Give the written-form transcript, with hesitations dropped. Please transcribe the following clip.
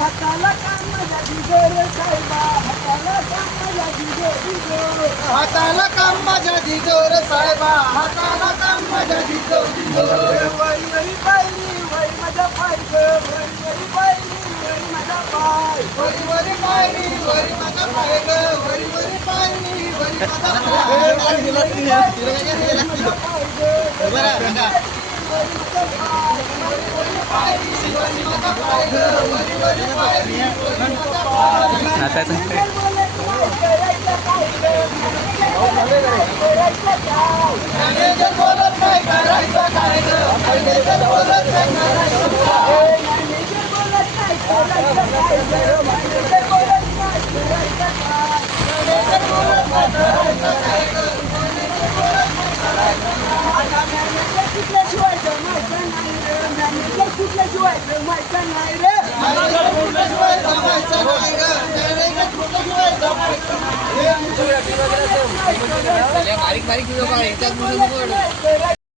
हाताला काम माझ्या दिगो रे साहेबा, हाताला काम माझ्या दिगो दिगो, हाताला काम माझ्या दिगोर साहेबा, हाताला काम माझ्या दिगो दिगो. वरी वरी पायरी वरी माझा पाय ग, वरी वरी पायरी वरी माझा पाय, वरी वरी पायरी वरी माझा पाय ग, वरी वरी पायरी वरी माझा पाय. मॅनेजर बोलत नाही करायचं काय ग, मॅनेजर बोलत नाही करायचं काय. मॅनेजर बोलत नाही करायचं काय ग, मॅनेजर बोलत नाही करायचं काय. मॅनेजर बोलत नाही करायचं काय ग, मॅनेजर बोलत नाही करायचं काय. आता मॅनेजर कुठल्याशिवाय जमायचं नाही रे, मॅनेजर कुठल्याशिवाय जमायचं नाही रे. मॅनेजर कुठल्याशिवाय जमायचं नाही ग, मॅनेजर कुठल्याशिवाय जमायचं नाही. बारीक बारीक